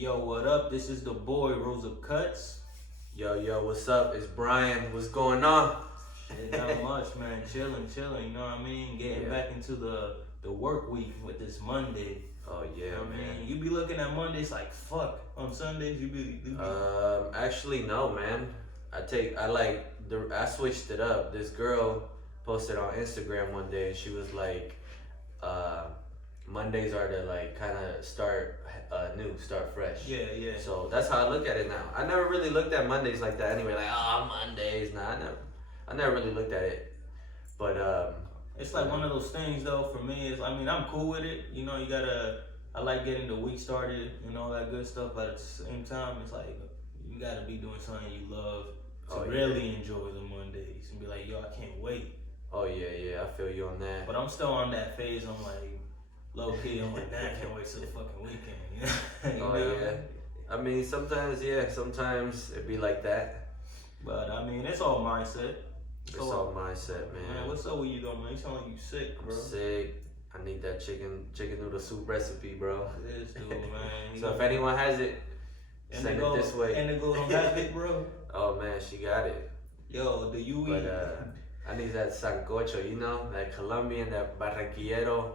Yo, what up? This is the boy Rosa Cuts. Yo, what's up? It's Brian. What's going on? Shit, not much, man. Chilling. You know what I mean? Getting back into the work week with this Monday. Oh yeah, You know what I man. mean? You be looking at Mondays like fuck. On Sundays, you be. Actually, no, man. I switched it up. This girl posted on Instagram one day, and she was like, uh, Mondays are to like kind of start new, start fresh. Yeah. So that's how I look at it now. I never really looked at Mondays like that anyway. Like, Mondays. Nah, I never really looked at it. But It's like one of those things though. For me, I mean, I'm cool with it. You know, you gotta. I like getting the week started and all that good stuff. But at the same time, it's like you gotta be doing something you love to really enjoy the Mondays and be like, yo, I can't wait. Oh yeah, I feel you on that. But I'm still on that phase. I'm like, low key. I'm like, nah, I can't wait till the fucking weekend. You know? Yeah. I mean, sometimes it be like that. But I mean, it's all mindset. It's all mindset, Man, what's up with you though, man? You sound like you sick, bro. I'm sick. I need that chicken noodle soup recipe, bro. It is, dude, man. So if anyone has it, send it this way. Indigo don't have it, bro. Oh man, she got it. Yo, do you eat? But I need that Sancocho, you know, that Colombian, that Barranquillero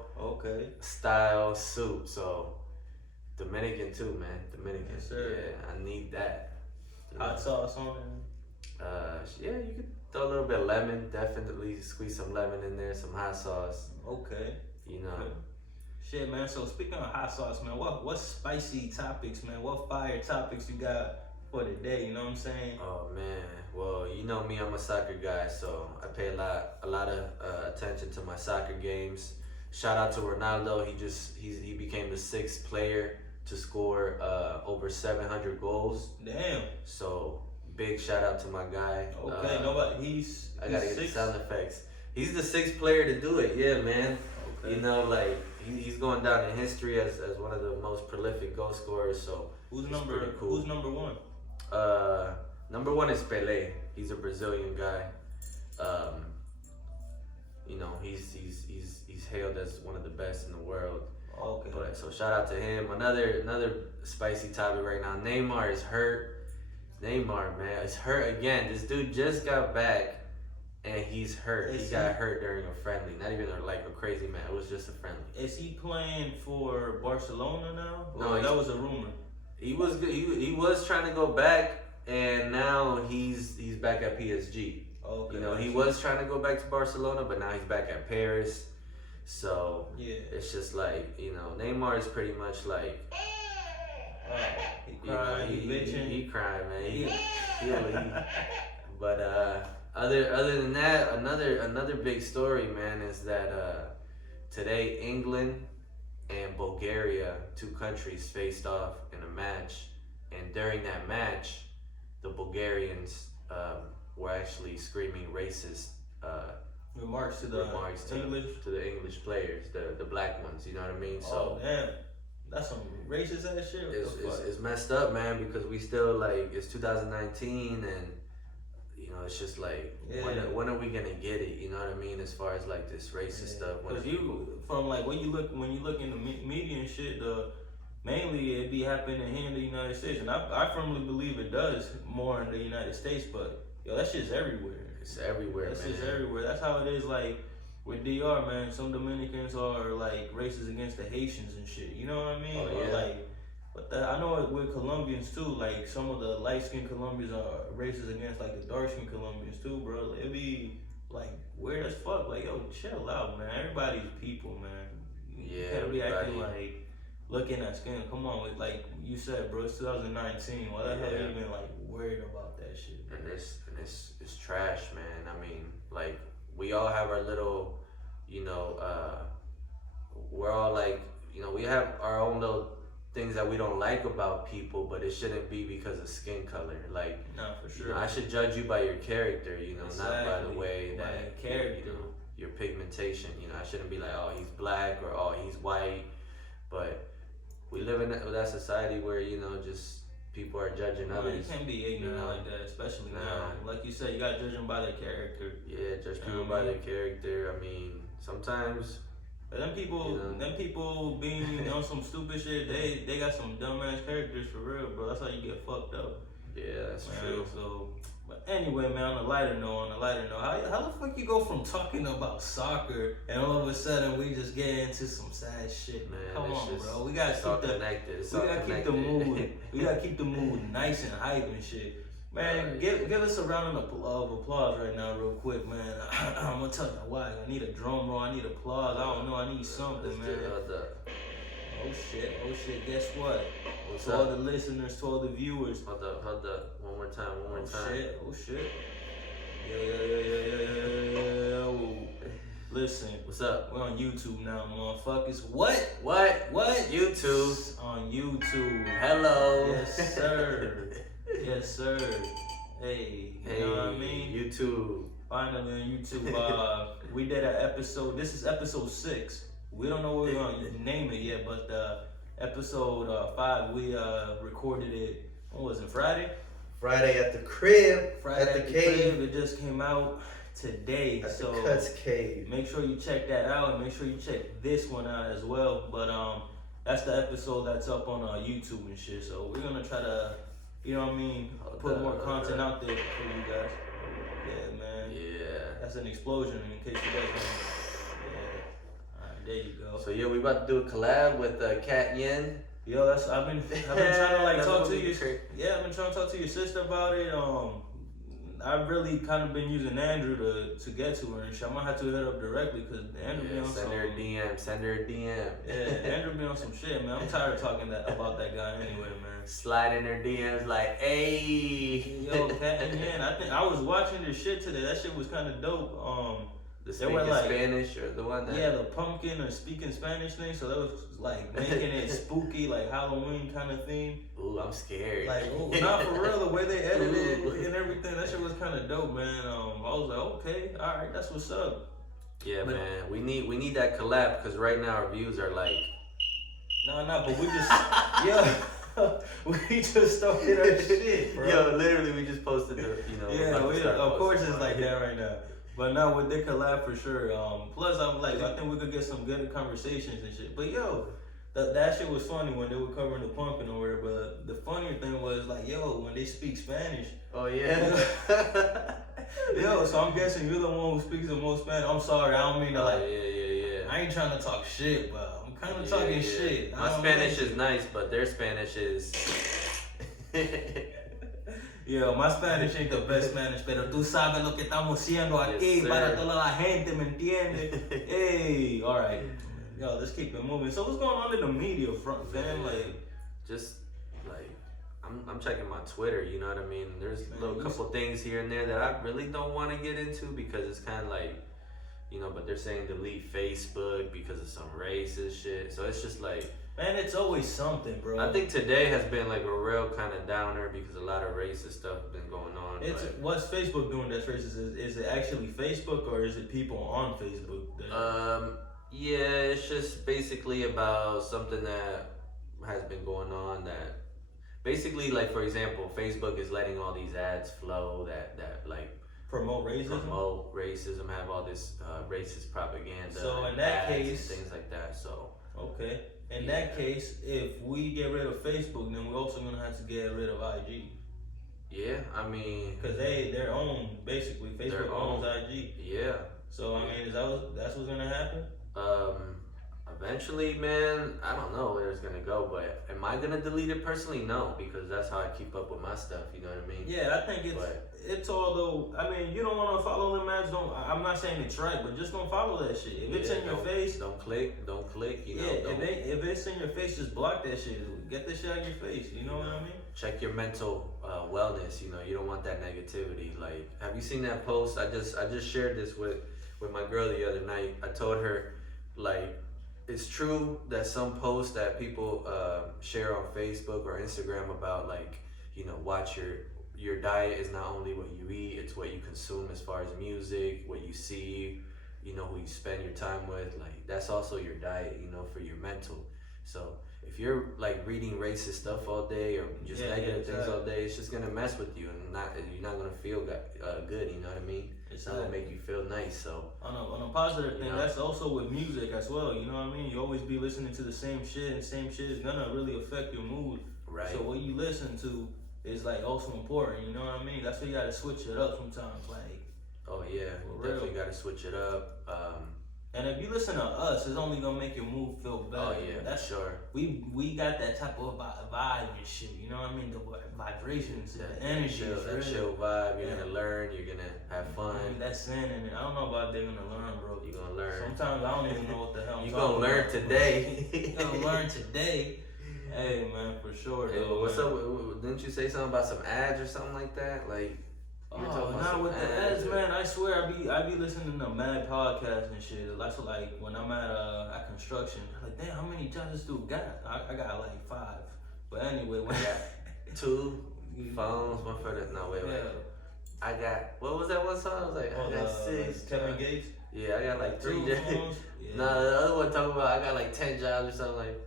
style soup. So Dominican too, man. Dominican. Yes, sir. Yeah, I need that. Hot sauce on it. Yeah, you could throw a little bit of lemon. Definitely squeeze some lemon in there, some hot sauce. Okay. You know. Okay. Shit, man. So speaking of hot sauce, man, what spicy topics, man? What fire topics you got for the day? You know what I'm saying? Oh man. Well, you know me, I'm a soccer guy, so I pay a lot of attention to my soccer games. Shout out to Ronaldo. He became the 6th player to score over 700 goals. Damn. So big shout out to my guy. Okay, I gotta get the sound effects. He's the 6th player to do it. Yeah, man. Okay. You know, like he's going down in history as one of the most prolific goal scorers. So who's number one? Number 1 is Pelé. He's a Brazilian guy. You know, he's hailed as one of the best in the world. Okay. But so shout out to him. Another spicy topic right now. Neymar is hurt. Neymar, man, is hurt again. This dude just got back and he's hurt. He got hurt during a friendly. Not even like a crazy man. It was just a friendly. Is he playing for Barcelona now? No, that was a rumor. He was trying to go back, and now he's back at PSG. Okay. You know, he was trying to go back to Barcelona, but now he's back at Paris. So yeah, it's just like, you know, Neymar is pretty much like he crying, he bitching, he crying, man. But other than that, another big story, man, is that today England and Bulgaria, 2 countries, faced off in a match, and during that match, the Bulgarians were actually screaming racist remarks to the English players, the black ones. You know what I mean? So damn, that's some racist ass shit. It's messed up, man, because we still like it's 2019 and. You know, it's just like, when are we gonna get it? You know what I mean? As far as like this racist stuff. Because when you look in the media and shit, mainly it be happening here in the United States, and I firmly believe it does more in the United States. But yo, that shit's everywhere. It's everywhere, man. That shit's everywhere. That's how it is. Like with DR, man, some Dominicans are like racist against the Haitians and shit. You know what I mean? Oh, yeah. But I know with Colombians too, like some of the light-skinned Colombians are racist against like the dark-skinned Colombians too, bro. It be like weird as fuck. Like, yo, chill out, man. Everybody's people, man. You can't be acting like looking at skin. Come on, like you said, bro. It's 2019. Why the hell you even like worried about that shit? And it's trash, man. I mean, like we all have our little, you know, we're all like, you know, we have our own little things that we don't like about people, but it shouldn't be because of skin color. Like, no, for sure. You know, I should judge you by your character, you know, exactly. not by the way that character, you know, your pigmentation. You know, I shouldn't be like, oh, he's black or oh, he's white. But we live in that society where, you know, just people are judging others. You can't be ignorant like that, especially now. Like you said, you gotta judge them by their character. Yeah, judge people by their character. I mean, sometimes You know? them people being on some stupid shit. They got some dumbass characters for real, bro. That's how you get fucked up. Yeah, that's Man, true. so, but anyway, man. On a lighter note, how the fuck you go from talking about soccer and all of a sudden we just get into some sad shit? Man, Come it's on, just, bro. We gotta it's keep all the connected. It's we all gotta keep connected. the mood. We gotta keep the mood nice and hype and shit. Man, give us a round of applause right now, real quick, man. I'm gonna tell you why. I need a drum roll. I need applause. I don't know. I need something, Let's man. Oh shit. Guess what? What's To all up? the listeners, to all the viewers. Hold up. One more time. Oh shit. Yo. Listen, What's up? we're on YouTube now, motherfuckers. What? YouTube. On YouTube. Hello. Yes, sir. Yes, sir. Hey, you know what I mean? YouTube. Finally on YouTube. We did an episode. This is episode 6. We don't know what we're gonna name it yet, but episode 5, we recorded it. What was it? Friday. Friday at the crib. Friday at the cave. It just came out today. At So the Cuts Cave. make sure you check that out, and make sure you check this one out as well. But that's the episode that's up on YouTube and shit. So we're gonna try to, you know what I mean, put more content out there for you guys. Yeah, man. Yeah. That's an explosion in case you guys don't. Yeah. Alright, there you go. So yeah, we about to do a collab with Kat Yen. Yo, I've been trying to like That's talk what to we you. create. Yeah, I've been trying to talk to your sister about it. I've really kind of been using Andrew to get to her and shit. I might have to hit her up directly because Andrew be on Send some. her a DM. Send her a DM. Yeah, Andrew be on some shit, man. I'm tired of talking about that guy anyway, man. Slide in her DMs like, hey. Yo, Kat and Yen, I think I was watching this shit today. That shit was kind of dope. The They were speaking like- Spanish or the one that. Yeah, the pumpkin or speaking Spanish thing. So that was like making it spooky, like Halloween kind of theme. Ooh, I'm scared. Like, not for real, the way they edited it and everything, that shit was kind of dope, man. I was like, okay, all right, that's what's up. Yeah, But- man. We need that collab because right now our views are like. Nah, but we just, we just started our shit, bro. Yo, literally, we just posted the, Yeah, about to start of course posting it's like that right now. But no, with the collab for sure. Plus, I think we could get some good conversations and shit. But yo, that shit was funny when they were covering the pumpkin over there. But the funnier thing was like, yo, when they speak Spanish. Oh yeah. Yo, so I'm guessing you're the one who speaks the most Spanish. I'm sorry, I don't mean to like. Yeah. I ain't trying to talk shit, but I'm kind of talking shit. My Spanish is nice, but their Spanish is. Yo, my Spanish ain't the best Spanish, pero tú sabes lo que estamos haciendo aquí Yes, para sir. toda la gente, ¿me entiendes? Hey, alright. Yo, let's keep it moving. So what's going on in the media front, fam? Like, Just like I'm checking my Twitter, you know what I mean? There's a little Man, couple things here and there that I really don't want to get into because it's kind of like, but they're saying delete Facebook because of some racist shit. So it's just like, man, it's always something, bro. I think today has been like a real kind of downer because a lot of racist stuff has been going on. It's what's Facebook doing that's racist? Is it actually Facebook or is it people on Facebook? Yeah, it's just basically about something that has been going on that basically, like, for example, Facebook is letting all these ads flow that like promote racism, have all this racist propaganda. So in and that ads and case- things like that. So Okay. In that case, if we get rid of Facebook, then we're also gonna have to get rid of IG. yeah, I mean, Because they're owned, basically. Facebook They're owns owned. IG. yeah. So, I mean, that's what's gonna happen? Eventually, man, I don't know where it's gonna go, but am I gonna delete it personally? No, because that's how I keep up with my stuff. You know what I mean? Yeah, I think it's all though. I mean, you don't want to follow them ads. I'm not saying it's right, but just don't follow that shit. If it's in your face, Don't click. You know. yeah. Don't If it's in your face, just block that shit. Get that shit out of your face. You know what I mean? check your mental wellness. You know, you don't want that negativity. Like, have you seen that post? I just shared this with my girl the other night. I told her, like, it's true that some posts that people share on Facebook or Instagram about, like, watch your diet is not only what you eat, it's what you consume as far as music, what you see, who you spend your time with. Like, that's also your diet, for your mental. So if you're like reading racist stuff all day or just negative things all day, it's just gonna mess with you, and you're not gonna feel good. You know what I mean? It's gonna make you feel nice. So On a positive thing, know? that's also with music as well. You know what I mean? You always be listening to the same shit, and same shit is gonna really affect your mood. right. So what you listen to is like also important. You know what I mean? That's why you gotta switch it up sometimes. Like, Oh yeah, for definitely real. got to switch it up. And if you listen to us, it's only gonna make your mood feel better. Oh yeah, That's sure. we got that type of vibe and shit. You know what I mean? The vibrations, That, the energy, chill, is that really, chill vibe. You're Yeah. gonna learn. You're gonna have fun. I mean, that's sin in it. I don't know about they're gonna learn, bro. You're gonna learn. Sometimes I don't even know what the hell I'm You talking gonna learn about. today. You gonna learn today. Hey man, for sure. Hey, though, what's man. up? Didn't you say something about some ads or something like that? Like you were talking Oh, about not some with the ads ads, or- man. I swear, I be listening to mad podcasts and shit. That's what, like when I'm at construction. I'm like, damn, how many jobs this dude got? I got like 5. But anyway, when I got 2 phones, one for the no wait. I got what was that one song? I was like I got 6. Kevin Gates. Yeah, I got like 3 2 jobs. phones. Yeah. Nah, the other one talking about I got like 10 jobs or something like.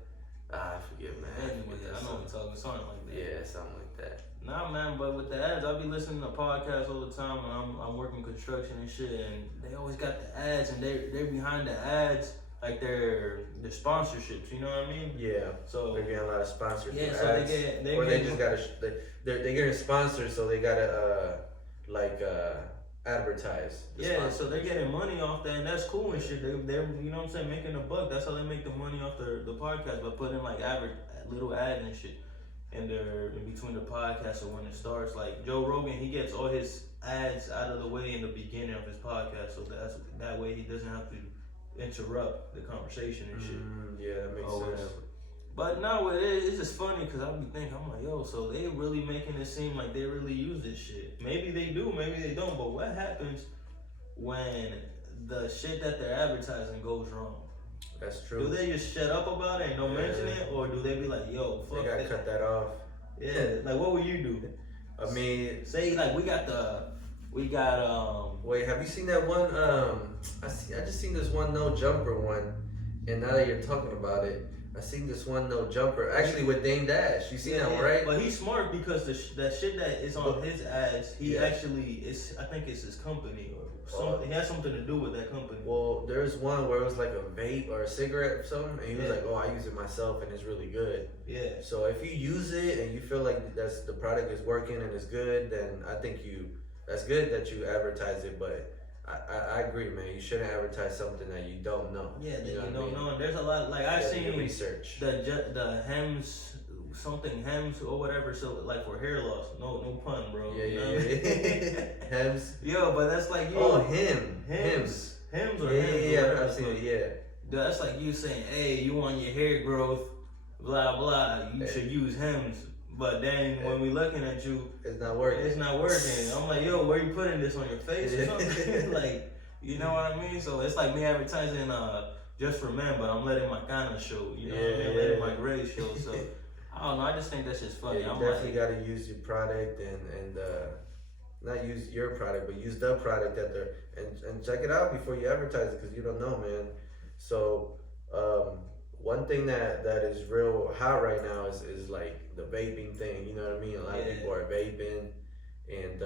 I forget, man. Anyway, I know we're talking something like that. Yeah, something like that. Nah, man, but with the ads, I be listening to podcasts all the time when I'm working construction and shit, and they always got the ads, and they're behind the ads like they're sponsorships. You know what I mean? Yeah. So They're getting a lot of sponsors. yeah, for so ads. Or they just gotta they're getting sponsors, so they gotta advertise. The yeah, sponsors. so they're getting money off that, and that's cool and shit. They're you know what I'm saying, making a buck. That's how they make the money off the podcast, by putting like little ads and shit in between the podcast or when it starts. Like Joe Rogan, he gets all his ads out of the way in the beginning of his podcast, so that way he doesn't have to interrupt the conversation and shit. Yeah, that makes or sense. whatever. But no, it's just funny because I be thinking, I'm like, yo, so they really making it seem like they really use this shit. Maybe they do, maybe they don't. But what happens when the shit that they're advertising goes wrong? That's true. Do they just shut up about it and don't Yeah. mention it, or do they be like, yo, fuck They gotta that? cut that off. Yeah, like what would you do? I mean, Say like we got wait, have you seen that one? I just seen this one no jumper one, and now that you're talking about it, I seen this one no jumper actually with Dame Dash. You seen that one, right? But he's smart because that shit that is on his ads, he Yeah. actually I think it's his company or something. He has something to do with that company. Well, there's one where it was like a vape or a cigarette or something, and he was Yeah. like, "Oh, I use it myself, and it's really good." Yeah. So if you use it and you feel like the product is working and it's good, then I think that's good that you advertise it. But I agree, man. You shouldn't advertise something that you don't know. Yeah, that know you what I don't mean? know. And there's a lot, like I've You gotta do seen your research. the hems, something hems or whatever. So like for hair loss, no pun, bro. Yeah, You know yeah, what I mean? yeah. Hems. Yo, but that's like you. Oh, him. Hems or Yeah, hems. yeah, or yeah. whatever I've it's seen called. it. Yeah. Dude, that's like you saying, hey, you want your hair growth, blah blah. You Hey. should use hems. But then when we looking at you, It's not working. it's not working. I'm like, yo, where you putting this on your face or something? Like, you know what I mean? So it's like me advertising just for men, but I'm letting my kind show. You know what I mean? Yeah. Letting my gray show. So I don't know. I just think that's just funny. Yeah, you I'm definitely like, got to use your product and not use your product, but use the product that they're and check it out before you advertise it because you don't know, man. So one thing that is real hot right now is like the vaping thing. You know what I mean? A lot of Yeah. people are vaping, and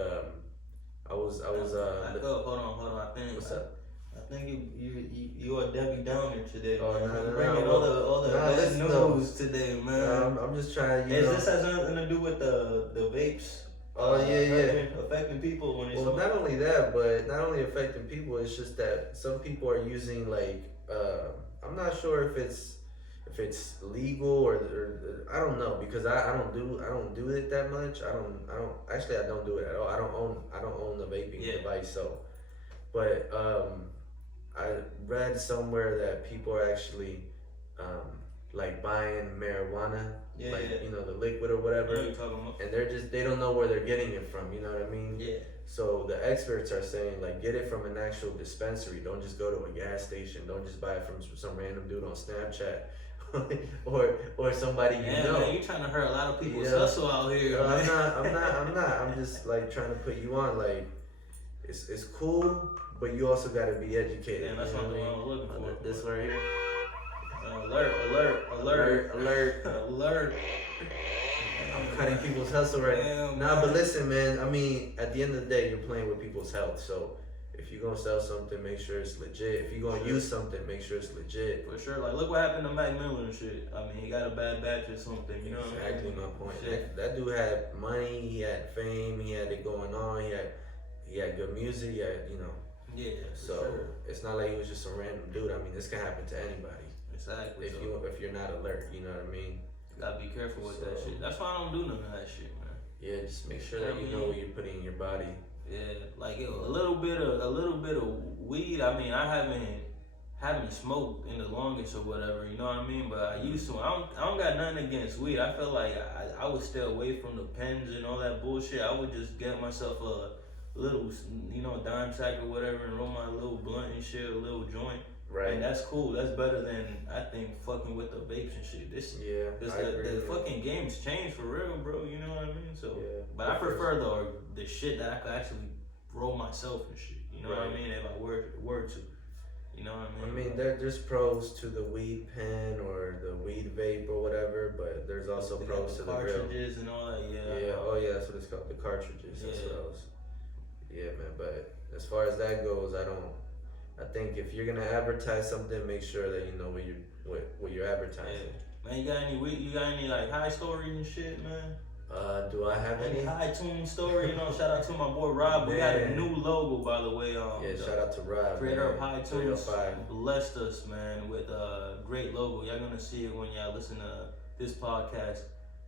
I was I thought, hold on. what's up? I think you are Debbie Downer today, Oh, man. no, You're no, bringing no. all the Nah, bad listen, though. news today, man. I'm just trying to, Is this has nothing to do with the vapes? Oh, yeah. Affecting people when it's Well, not only that, but not only affecting people, it's just that some people are using like I'm not sure if it's legal or I don't know because I don't do it that much. I don't actually I don't do it at all. I don't own the vaping device. So, but I read somewhere that people are actually like buying marijuana, you know, the liquid or I know whatever, what you're talking about. and they don't know where they're getting it from. You know what I mean? Yeah. So the experts are saying like get it from an actual dispensary. Don't just go to a gas station. Don't just buy it from some random dude on Snapchat or somebody you know. Man, you trying to hurt a lot of people's Yeah. hustle out here. No, man. I'm not. I'm just like trying to put you on. Like it's cool, but you also got to be educated. Yeah, that's you know what what I mean? I'm looking for. This right here. Alert. Alert. I'm cutting people's hustle right Damn, now. Nah, man. but listen, man. I mean, at the end of the day, you're playing with people's health. So if you're gonna sell something, make sure it's legit. If you're gonna use something, make sure it's legit. For sure. Like, look what happened to Mac Miller and shit. I mean, he got a bad batch or something. You know what I mean? Exactly my point. Shit. That dude had money. He had fame. He had it going on. He had good music. He had, you know. Yeah. So sure. it's not like he was just some random dude. I mean, this can happen to anybody. Exactly. If you're not alert, you know what I mean. You gotta be careful with that shit. That's why I don't do none of that shit, man. Yeah, just make sure that you know what you're putting in your body. Yeah, like a little bit of weed. I mean, I haven't smoked in the longest or whatever. You know what I mean? But I used to. I don't got nothing against weed. I feel like I would stay away from the pens and all that bullshit. I would just get myself a little, dime sack or whatever, and roll my little blunt and shit, a little joint. Right. And that's cool. That's better than, I think, fucking with the vapes and shit. The fucking game's changed for real, bro. You know what I mean? So, yeah, but I prefer the shit that I could actually roll myself and shit. You know what I mean? If I were to. You know what I mean? I mean, there's pros to the weed pen or the weed vape or whatever, but there's also pros to the real cartridges and all that. Yeah. Yeah. Oh yeah, that's what it's called. The cartridges. Yeah. That's what I was. Yeah, man. But as far as that goes, I think if you're gonna advertise something, make sure that you know what you're advertising. Yeah. Man, you got any like high stories and shit, man? Do I have any high tune story? You know, shout out to my boy Rob. We got a new logo, by the way. Shout out to Rob, creator man. of High Tunes, blessed us, man, with a great logo. Y'all gonna see it when y'all listen to this podcast,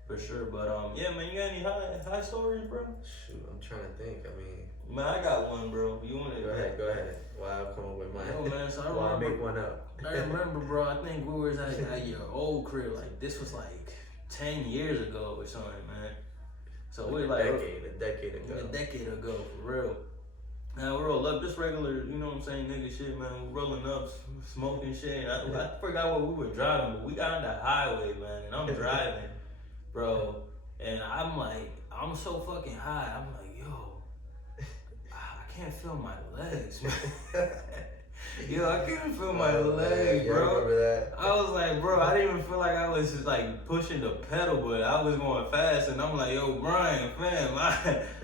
for sure. But yeah, man, you got any high stories, bro? Shoot, I'm trying to think. I mean, man, I got one, bro. You want to go ahead. Well, I'll come up with mine. Yo, man, so I'll make one up. I remember, bro. I think we was at your old crib. Like this was like 10 years ago or something, man. So we're like a decade ago. A decade ago, for real. Now we roll up just regular, you know what I'm saying, nigga shit, man. We rolling up, smoking shit. And I forgot what we were driving, but we got on the highway, man. And I'm driving, bro. And I'm like, I'm so fucking high. I'm like, yo, I can't feel my legs, man. Yo, I couldn't feel my legs, bro. I remember that. I was like, bro, I didn't even feel like I was just like pushing the pedal, but I was going fast, and I'm like, yo, Brian, fam,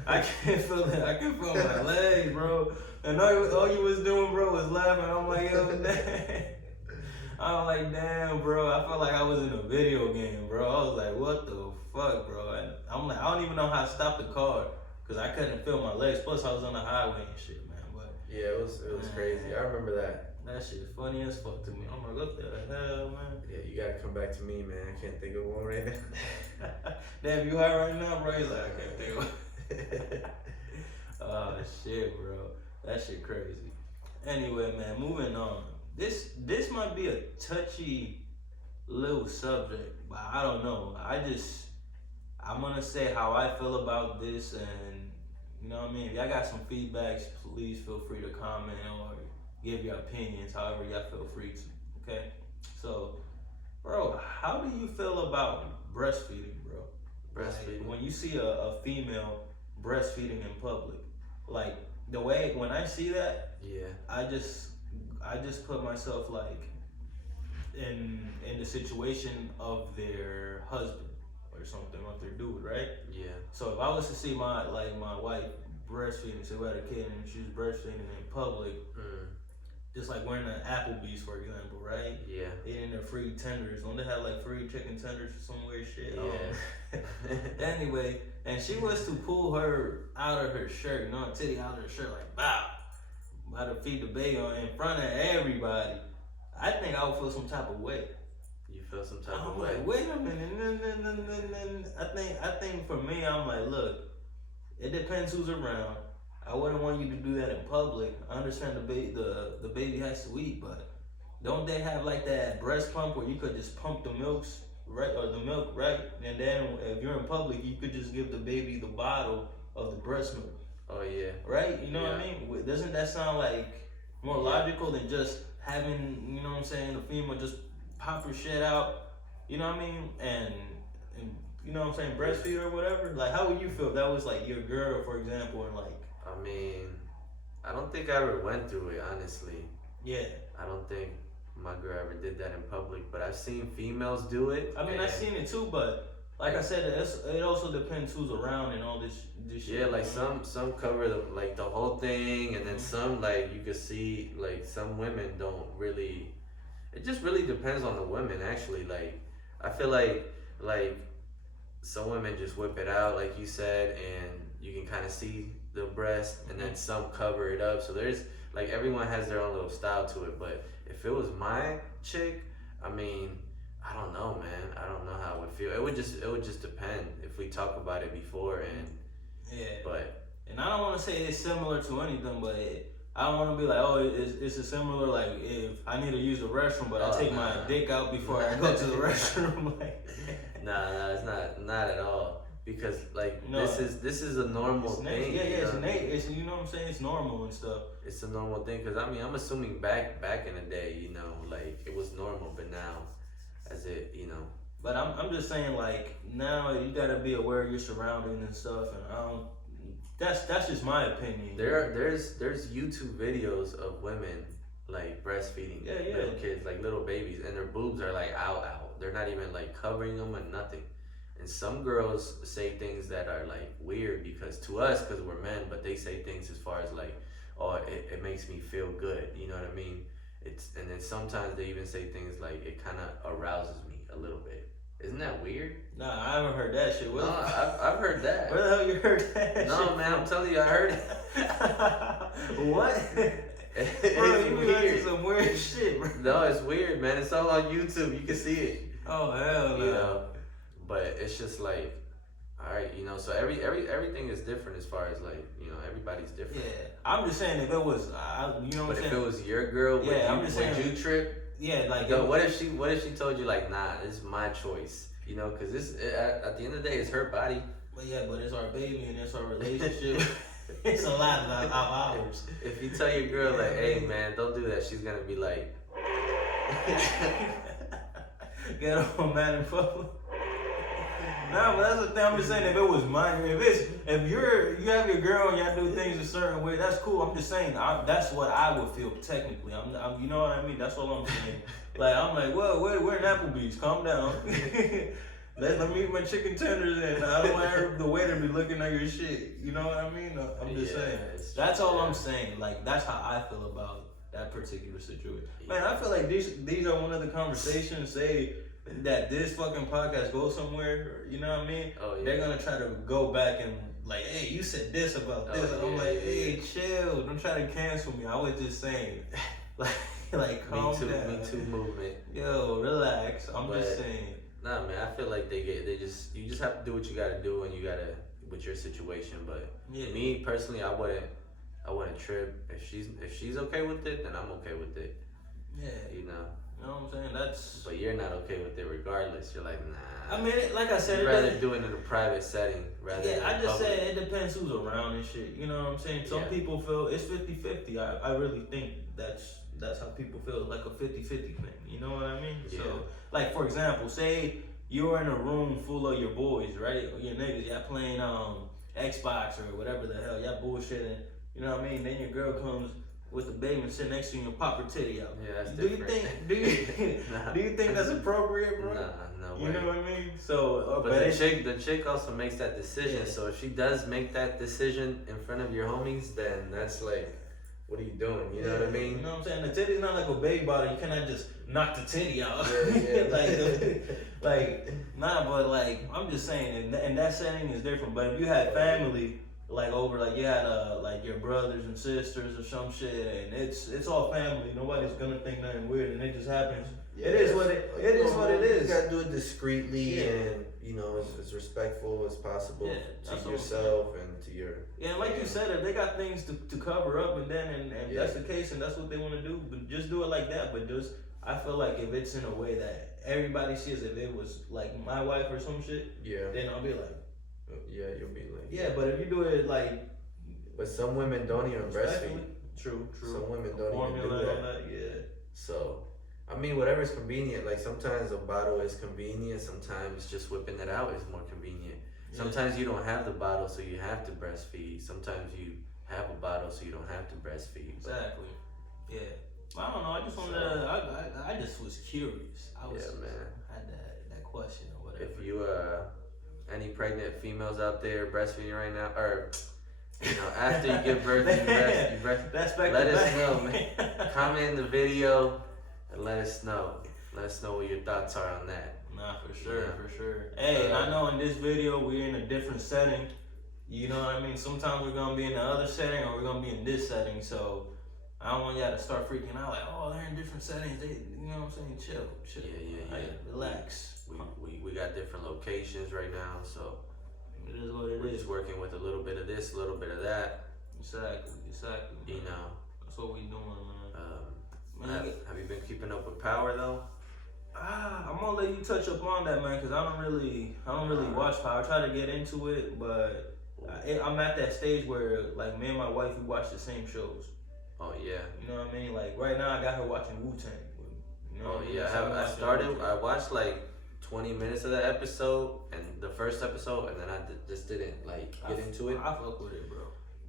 I can't feel it. I can't feel my legs, bro. And all you was doing, bro, was laughing. I'm like, yo, damn. I'm like, damn, bro. I felt like I was in a video game, bro. I was like, what the fuck, bro? And I'm like, I don't even know how to stop the car because I couldn't feel my legs. Plus, I was on the highway and shit, man. Yeah, it was crazy. I remember that. That shit funny as fuck to me. I'm like, what the hell, man? Yeah, you gotta come back to me, man. I can't think of one right now. Damn, you high right now, bro? He's like, I can't think of it. Oh, shit, bro. That shit crazy. Anyway, man, moving on. This might be a touchy little subject, but I don't know. I'm gonna say how I feel about this, and you know what I mean? If y'all got some feedbacks, please feel free to comment or give your opinions, however y'all feel free to, okay? So, bro, how do you feel about breastfeeding, bro? Breastfeeding? Like, when you see a female breastfeeding in public, like, the way, when I see that, yeah, I just put myself, like, in the situation of their husband or something, or their dude, right? Yeah. So if I was to see my wife breastfeeding, say we had a kid and she was breastfeeding in public, just like wearing an Applebee's, for example, right? Yeah. Eating their free tenders. Don't they have like free chicken tenders or some weird shit? Yeah. Anyway, and she was to pull her out of her shirt, you know, a titty out of her shirt, like, bow, about to feed the baby in front of everybody. I think I would feel some type of way. You feel some type of I'm way? like, wait a minute. I think for me, I'm like, look, it depends who's around. I wouldn't want you to do that in public. I understand the baby has to eat, but don't they have like that breast pump where you could just pump the milks, right, or the milk, right? And then if you're in public, you could just give the baby the bottle of the breast milk. Oh yeah. Right? You know what I mean? Doesn't that sound like more logical than just having, you know what I'm saying, the female just pop her shit out, you know what I mean? And you know what I'm saying, breastfeed or whatever? Like, how would you feel if that was like your girl, for example, and like... I mean, I don't think I ever went through it, honestly. Yeah. I don't think my girl ever did that in public, but I've seen females do it. I mean, I've seen it too, but like I said, it also depends who's around and all this shit. Yeah, like some cover the whole thing, and then some like you could see like some women don't really. It just really depends on the women actually. Like I feel like some women just whip it out like you said, and you can kind of see the breast, and then some cover it up. So there's like everyone has their own little style to it. But if it was my chick, I mean, I don't know, man. I don't know how it would feel. It would just depend if we talk about it before and Yeah. but And I don't want to say it's similar to anything, but I don't want to be like, oh, it's a similar, like, if I need to use the restroom, but I take my dick out before I go to the restroom. Like, nah, it's not at all. Because like No. this is a normal thing. Yeah, you know? it's you know what I'm saying? It's normal and stuff. It's a normal thing because I mean I'm assuming back in the day, you know, like it was normal, but now, as it, you know. But I'm just saying, like, now you gotta be aware of your surroundings and stuff, and I don't. That's just my opinion. There's YouTube videos of women like breastfeeding little kids, like little babies, and their boobs are like out. They're not even like covering them or nothing. And some girls say things that are like weird because to us, because we're men, but they say things as far as like, oh, it makes me feel good. You know what I mean? And then sometimes they even say things like it kind of arouses me a little bit. Isn't that weird? Nah, I haven't heard that shit. No, I've heard that. Where the hell you heard that? No, shit man, I'm telling you, I heard it. What? It's Bro, you be weird. into some weird shit, bro. No, it's weird, man. It's all on YouTube. You can see it. Oh hell no. You know, but it's just like, all right, you know. So everything is different as far as like, you know, everybody's different. Yeah, I'm just saying if it was, you know what But I'm if saying? it was your girl, Yeah, I'm just saying. would you trip? Yeah, like Yo, what if she told you like, nah, this is my choice, you know? Because at the end of the day, it's her body. But yeah, but it's our baby and it's our relationship. It's a lot of hours. If you tell your girl like, hey man, don't do that, she's gonna be like, Get on man in public. Nah, but that's the thing. I'm just saying, if it was mine, if you have your girl and y'all do things a certain way, that's cool. I'm just saying, that's what I would feel technically. I'm you know what I mean? That's all I'm saying. Like I'm like, well, we're in Applebee's. Calm down. Let me eat my chicken tenders, and I don't want the waiter to be looking at your shit. You know what I mean? I'm just saying. That's all I'm saying. Like that's how I feel about that particular situation. Man, I feel like these are one of the conversations. Say that this fucking podcast goes somewhere, you know what I mean? oh yeah. They're gonna try to go back and like, hey, you said this about this. And I'm like, hey, chill. Don't try to cancel me. I was just saying, like calm down. Me too movement. Yo, relax. I'm just saying. Nah, man, I feel like you just have to do what you gotta do and you gotta with your situation. But me personally, I wouldn't trip. If she's okay with it, then I'm okay with it. Yeah. You know. You know what I'm saying? But you're not okay with it regardless. You're like, nah. I mean, like I said, you'd rather do it in a private setting rather than I just public. said it depends who's around and shit. You know what I'm saying? Some people feel it's 50-50. I really think that's how people feel, like a 50-50 thing. You know what I mean? Yeah. So, like for example, say you're in a room full of your boys, right? Or your niggas, y'all playing Xbox or whatever the hell, y'all bullshitting. You know what I mean? Then your girl comes with the baby and sit next to you and pop her titty out. Yeah, that's do different. you think do you think that's appropriate, bro? Nah, no way. You know what I mean? So, but the chick also makes that decision. Yeah. So if she does make that decision in front of your homies, then that's like, what are you doing? You know what I mean? You know what I'm saying? The titty's not like a baby bottle. You cannot just knock the titty out. Yeah. Nah, but like, I'm just saying, and that setting is different. But if you had family, like over, like you had like your brothers and sisters or some shit, and it's all family. Nobody's gonna think nothing weird, and it just happens. Yeah, it is what it is. You gotta do it discreetly and as respectful as possible to yourself and to your. Yeah, like you said, if they got things to cover up, and that's the case, and that's what they want to do, but just do it like that. But I feel like if it's in a way that everybody sees, if it was like my wife or some shit, then I'll be like. Yeah, you'll be like. Yeah, but if you do it like. But some women don't even breastfeed. True. Some women don't even do that. Yeah. So, I mean, whatever's convenient. Like sometimes a bottle is convenient. Sometimes just whipping it out is more convenient. Sometimes you don't have the bottle, so you have to breastfeed. Sometimes you have a bottle, so you don't have to breastfeed. Exactly. Yeah. I don't know. I just wanted to. I just was curious. Man. Had that question or whatever. any pregnant females out there breastfeeding right now, or after you give birth, you breast. That's back Let to us back. know, man. Comment in the video and let us know. Let us know what your thoughts are on that. Nah, for sure, Yeah. for sure. Hey, I know in this video we're in a different setting. You know what I mean? Sometimes we're gonna be in the other setting or we're gonna be in this setting. So I don't want y'all to start freaking out like, oh, they're in different settings. They, you know what I'm saying? Chill. Yeah. Like, relax. We got different locations right now, so It is what it we're is. just working with a little bit of this, a little bit of that. Exactly. You know. That's what we doing, man. Have you been keeping up with Power though? I'm gonna let you touch up on that, man, because I don't really watch Power. I try to get into it, but I'm at that stage where, like, me and my wife, we watch the same shows. Oh yeah. You know what I mean? Like, right now, I got her watching Wu-Tang. You know Oh what I mean? yeah. So I started. I watched like 20 minutes of that episode and the first episode, and then I just didn't like get into it. I fuck with it, bro.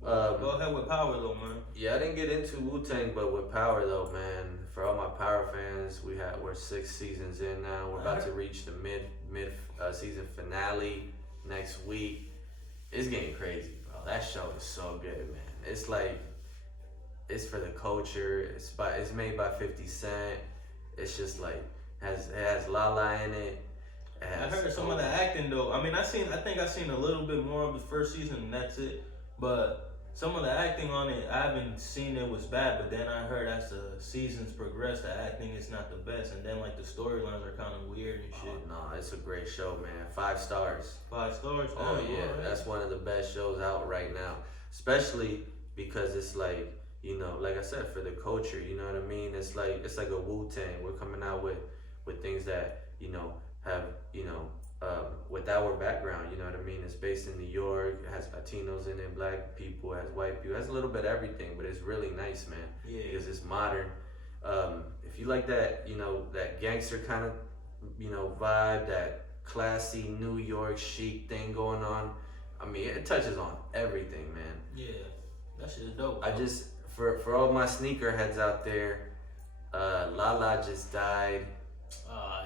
Go ahead with Power though, man. Yeah, I didn't get into Wu-Tang, but with Power though, man. For all my Power fans, we're 6 seasons in now. We're about to reach the mid season finale next week. It's getting crazy, bro. That show is so good, man. It's like it's for the culture. It's made by 50 Cent. It's just like it has Lala in it. I heard some of the acting though. I mean, I think I seen a little bit more of the first season, and that's it. But some of the acting on it, I haven't seen it was bad. But then I heard as the seasons progress, the acting is not the best, and then like the storylines are kind of weird and shit. Oh, no, it's a great show, man. 5 stars. 5 stars. Oh Damn, yeah, alright. that's one of the best shows out right now. Especially because it's like, like I said, for the culture, you know what I mean? It's like a Wu-Tang. We're coming out with things that, have, with our background, you know what I mean? It's based in New York, it has Latinos in it, black people, it has white people, it has a little bit of everything, but it's really nice, man. Yeah. Because it's modern. If you like that, that gangster kind of, vibe, that classy New York chic thing going on, I mean, it touches on everything, man. Yeah, that shit is dope. I just, for all my sneaker heads out there, Lala just died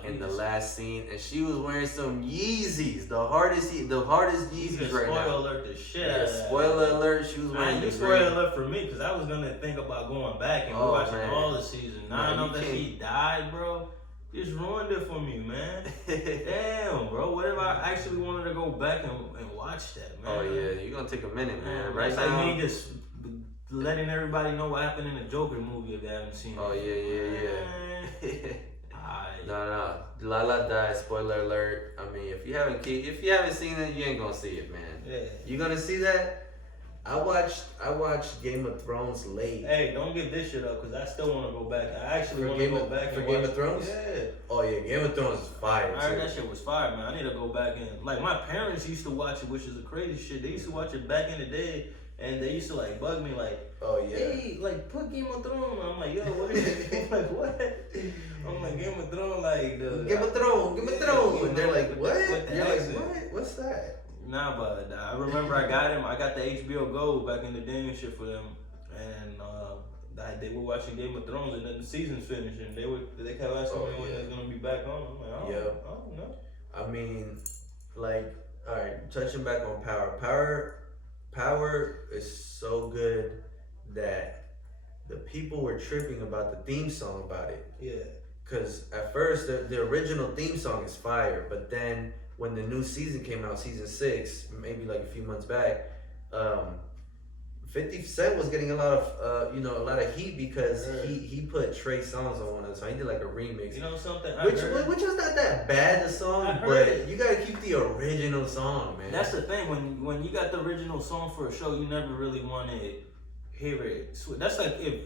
in the last scene, and she was wearing some Yeezys, the hardest Yeezys right now. Spoiler alert the shit. Yeah, spoiler alert, she was I wearing ain't the do green. spoiler alert for me, because I was gonna think about going back and watching man. all the seasons. Now I Man, know you that can't. she died, bro. Just ruined it for me, man. Damn, bro. What if I actually wanted to go back and watch that, man? Oh yeah, you're gonna take a minute, man. Right That's now. like me just letting everybody know what happened in the Joker movie if they haven't seen Oh it. yeah. Alright. No. Lala died. Spoiler alert. I mean, if you haven't seen it, you ain't gonna see it, man. Yeah. You gonna see that? I watched Game of Thrones late. Hey, don't give this shit up because I still want to go back. I actually For want to Game go of- back for and Game watch of Thrones? Yeah. Oh yeah, Game of Thrones is fire. I heard too. that shit was fire, man. I need to go back and like my parents used to watch it, which is a crazy shit. They used to watch it back in the day, and they used to like bug me like, Oh yeah. hey, like put Game of Thrones. I'm like, yo, what is it? I'm like, what? I'm like Game of Thrones, like the Game of Thrones, Game of Thrones. Yeah, And they're like, what? with the You're like, accent. what? What's that? Nah, but I remember I got him. I got the HBO Go back in the day and shit for them, and they were watching Game of Thrones, and then the season's finished, and they kept asking me when it's gonna be back on. I'm like, I don't know. I mean, like, all right, touching back on Power is so good that the people were tripping about the theme song about it. Yeah. Cause at first the original theme song is fire, but then when the new season came out, season 6, maybe like a few months back, 50 Cent was getting a lot of heat because he put Trey songs on one of the songs. He did like a remix. You know something? Which was not that bad, the song, but you gotta keep the original song, man. That's the thing. When you got the original song for a show, you never really want to hear it. That's like if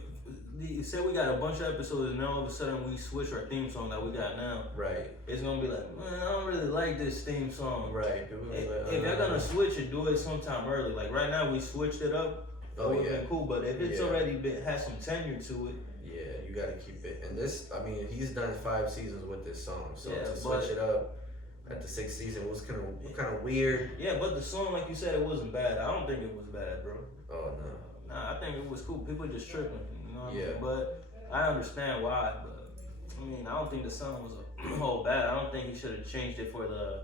say we got a bunch of episodes and then all of a sudden we switch our theme song that we got now. Right. It's gonna be like, man, I don't really like this theme song. Right. If you're gonna switch it, do it sometime early. Like right now, we switched it up. Oh, it would've yeah. been cool. But if it's already has some tenure to it, Yeah, you gotta keep it. And this, I mean, he's done 5 seasons with this song, so Yeah, to switch it up at the 6th season was kind of weird. yeah. But the song, like you said, it wasn't bad. I don't think it was bad, bro. Oh no. Nah, I think it was cool. People just tripping, you know what I mean? Yeah. But I understand why. But I mean, I don't think the song was all bad. I don't think he should have changed it for the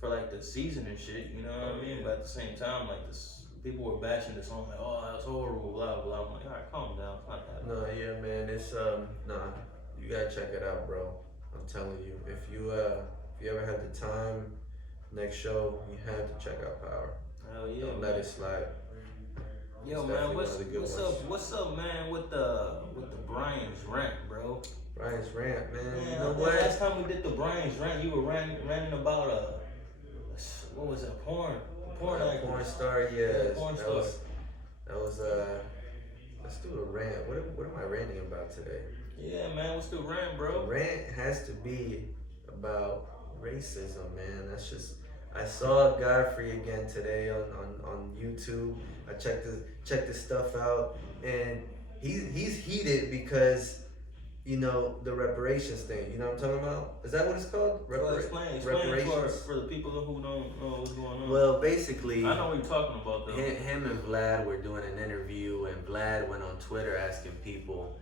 for like the season and shit. You know what I mean? But at the same time, like this, people were bashing the song like, oh, that's horrible, blah blah. I'm like, all right, calm down. It's not that. No, yeah, man. It's nah. You gotta check it out, bro. I'm telling you. If you ever had the time, next show you have to check out Power. Hell yeah, Don't man. let it slide. Yo, It's man, definitely what's one of the good what's ones. up? What's up, man? With the Brian's rant, bro. Ryan's rant, man. Man, You know I think what? last time we did the Brian's rant, you were ranting about what was it? Porn actress. Porn star, yeah. Porn that star. was let's do a rant. What am I ranting about today? Yeah, man, what's the rant, The bro? rant has to be about racism, man. That's just I saw Godfrey again today on YouTube. I checked his stuff out, and he's heated because the reparations thing. You know what I'm talking about? Is that what it's called? Well, explain for the people who don't know what's going on. Well, basically, I know what you're talking about, though. Him and Vlad were doing an interview, and Vlad went on Twitter asking people,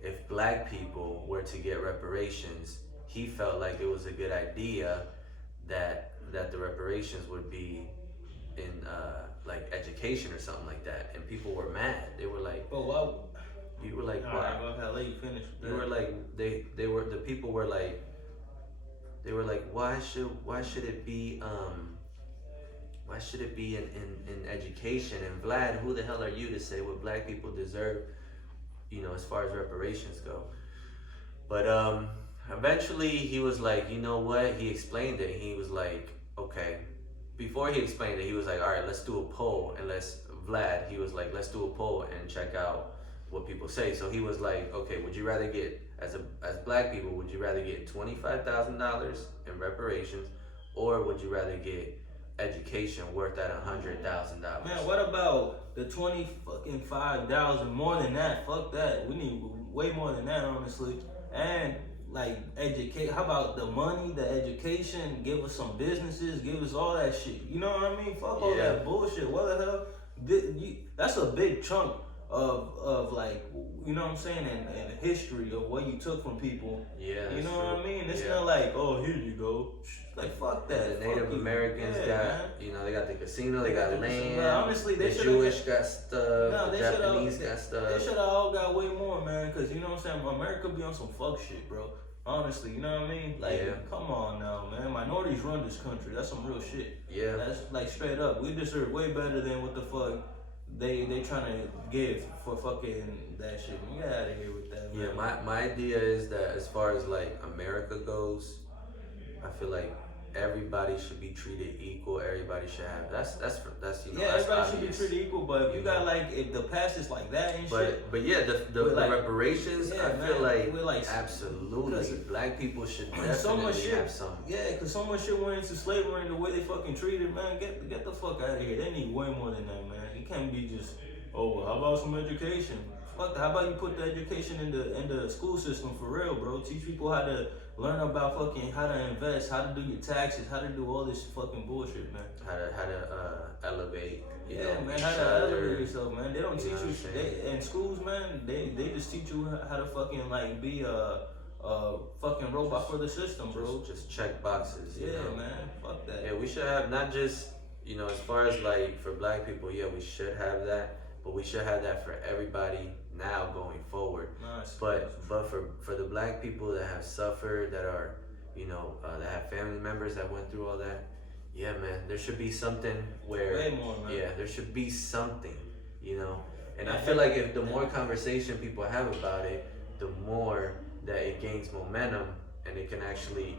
if black people were to get reparations, he felt like it was a good idea that the reparations would be in like education or something like that, and people were mad. They were like, But why? you were like, All why? right, go ahead, let you finish. You were like, the people were like, they were like, why should it be in education? And Vlad, who the hell are you to say what black people deserve, as far as reparations go? But eventually he was like, you know what? He explained it. He was like, okay. Before he explained it, he was like, all right, let's do a poll, and Vlad, he was like, let's do a poll and check out what people say. So he was like, okay, would you rather get, as black people, would you rather get $25,000 in reparations, or would you rather get education worth at $100,000? Man, what about the 5,000? More than that, fuck that. We need way more than that, honestly. And like educate. How about the money, the education? Give us some businesses. Give us all that shit. You know what I mean? Fuck all that bullshit. What the hell? That's a big chunk of like, you know what I'm saying, and history of what you took from people. Yeah, you know true. what I mean? It's Yeah. not like, oh, here you go. Like, fuck that. The Native Americans got, they got the casino, they got land. But honestly, they the Jewish got stuff, No, the they Japanese should've- got stuff. They should have all got way more, man. Cause you know what I'm saying, America be on some fuck shit, bro. Honestly, you know what I mean? Like, Yeah. come on now, man. Minorities run this country. That's some real shit. Yeah. That's like straight up. We deserve way better than what the fuck they trying to give for fucking that shit. Get out of here with that, man. Yeah, my idea is that as far as like America goes, I feel like everybody should be treated equal. Everybody should have that's Yeah, that's everybody should be obvious. treated equal, but if you got like, if the past is like that and shit. But yeah, the With, like, reparations, yeah, I man, feel like, with, like, absolutely because black people should so definitely much shit, have some. yeah, cause so much shit went into slavery and the way they fucking treated, man. Get the fuck out of here. They need way more than that, man. It can't be just, oh, well, how about some education? Fuck that. How about you put the education in the school system for real, bro? Teach people how to learn about fucking how to invest, how to do your taxes, how to do all this fucking bullshit, man. How to elevate. Yeah, man, each how to other. elevate yourself, man. They don't You teach know you. what I'm saying? They in schools, man. They just teach you how to fucking like be a fucking robot for the system, bro. Just check boxes. You Yeah, know? man. Fuck that. Yeah, we should have not just, as far as like for black people, yeah, we should have that, but we should have that for everybody now going forward. Nice. But for the black people that have suffered, that are, that have family members that went through all that, yeah, man, there should be something where, way more, man. yeah, there should be something, and I Yeah, feel like if the more conversation people have about it, the more that it gains momentum, and it can actually,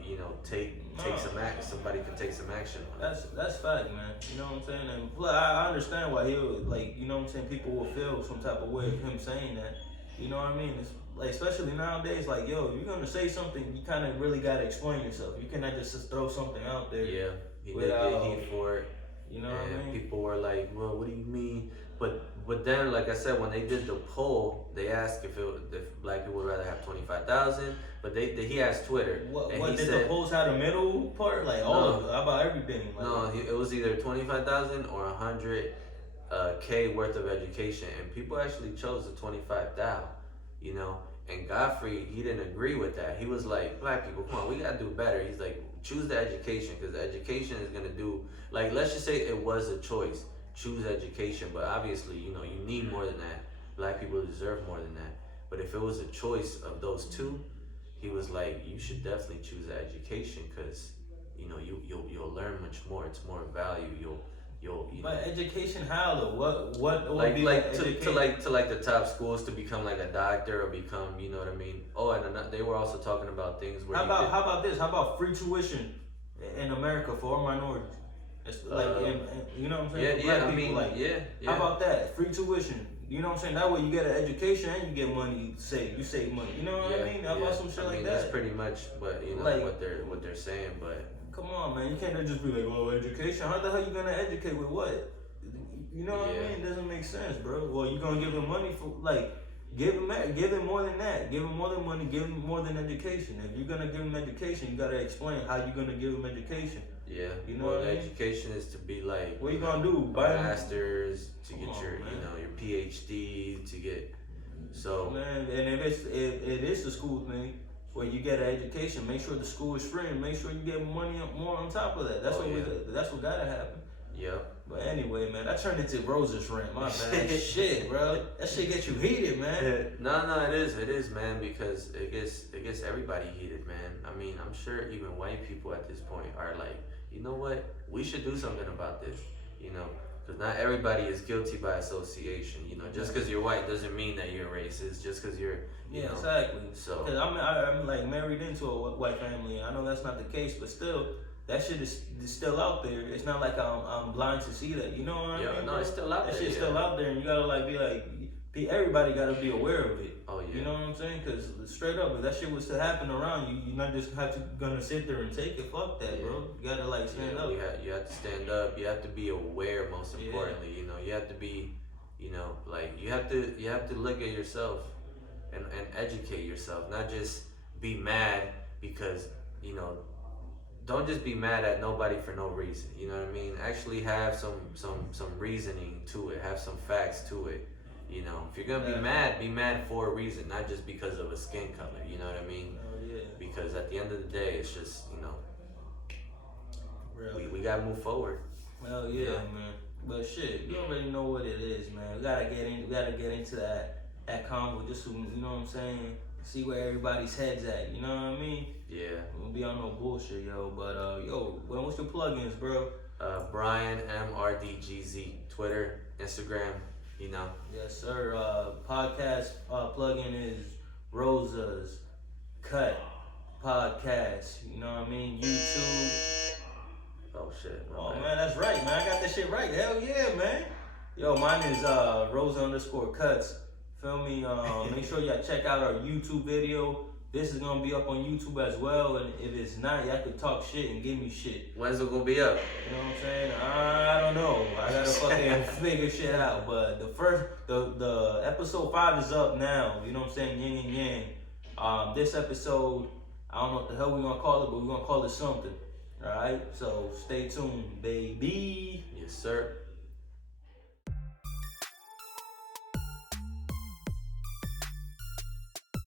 take some action. Somebody can take some action on it. That's fact, man. You know what I'm saying? And plus, I understand why he would, like, you know what I'm saying, people will feel some type of way of him saying that. You know what I mean? It's like, especially nowadays, like, yo, if you're gonna say something, you kind of really gotta explain yourself. You cannot just throw something out there. Yeah, he did Without- get heat for it. You know what I mean? People were like, well, what do you mean? But then, like I said, when they did the poll, they asked if black people would rather have 25,000. But he asked Twitter, What and he did said, the polls have the middle part? Like, how about everything? Like, no, it was either 25,000 or 100 K worth of education, and people actually chose the 25,000. And Godfrey, he didn't agree with that. He was like, black people, come on, we gotta do better. He's like, choose the education, because the education is gonna do, like, let's just say it was a choice. Choose education, but obviously, you know, you need more than that. Black people deserve more than that. But if it was a choice of those two, he was like, you should definitely choose the education, because, you know, you'll learn much more. It's more value. You'll you know. But education, how though? What would Like be like education? to like the top schools to become like a doctor or become, you know what I mean. Oh, and they were also talking about things where How about this? How about free tuition in America for all minorities? It's like, you know what I'm saying? yeah, For black I people, mean, like, yeah. how about that? Free tuition. You know what I'm saying? That way you get an education and you get money. You save money. You know what I mean? How about some shit like that? That's pretty much what, you know, Like, what they're saying, but come on, man. You can't just be like, oh, education. How the hell you gonna educate with what? You know what I mean? It doesn't make sense, bro. Well, you gonna give them money for, like, give them more than that. Give them more than money. Give them more than education. If you're gonna give them education, you gotta explain how you're gonna give them education. yeah. You know well, what I mean? education is to be like, What you gonna do? a Buy them? masters, to Come get on, your, man. you know, your PhD, to get, so Man, and if it is the school thing where you get an education, make sure the school is free and make sure you get money more on top of that. That's that's what gotta happen. yep. But anyway, man, that turned into Rose's rant. My bad. Shit, bro. That shit gets you heated, man. No, it is, man, because it gets everybody heated, man. I mean, I'm sure even white people at this point are like, you know what, we should do something about this, you know, because not everybody is guilty by association. You know, just because you're white doesn't mean that you're racist. Just because you're, you know, exactly. So, because I'm like married into a white family. I know that's not the case, but still, that shit is still out there. It's not like I'm blind to see that. You know what I mean? no, it's still out that there. That shit's still out there, and you gotta like be like, everybody gotta be aware of it. Oh yeah. You know what I'm saying? Because straight up, if that shit was to happen around you, you're not just gonna sit there and take it. Fuck that, bro. You gotta like stand up. You have to stand up. You have to be aware. Most importantly, you know, you have to be, you know, like you have to look at yourself and educate yourself. Not just be mad because, you know. Don't just be mad at nobody for no reason. You know what I mean? Actually have some reasoning to it. Have some facts to it. You know, if you're gonna be mad for a reason, not just because of a skin color. You know what I mean? Because at the end of the day, it's just, you know, we gotta move forward. Hell yeah, man. But shit, you already know what it is, man. We gotta get into that convo just so, you know what I'm saying? See where everybody's head's at. You know what I mean? Yeah. We don't be on no bullshit, yo. But yo, what's your plugins, bro? Brian MRDGZ, Twitter, Instagram. You know. Yes, sir. Podcast plugin is Rosa's Cut Podcast. You know what I mean? YouTube. Oh shit. Oh man, that's right, man. I got that shit right. Hell yeah, man. Yo, mine is Rosa_Cuts. Feel me? Make sure y'all check out our YouTube video. This is gonna be up on YouTube as well, and if it's not, y'all can talk shit and give me shit. When's it gonna be up? You know what I'm saying? I don't know. I gotta fucking figure shit out. But the episode 5 is up now. You know what I'm saying? Yin and yang. This episode, I don't know what the hell we're gonna call it, but we're gonna call it something. All right. So stay tuned, baby. Yes, sir.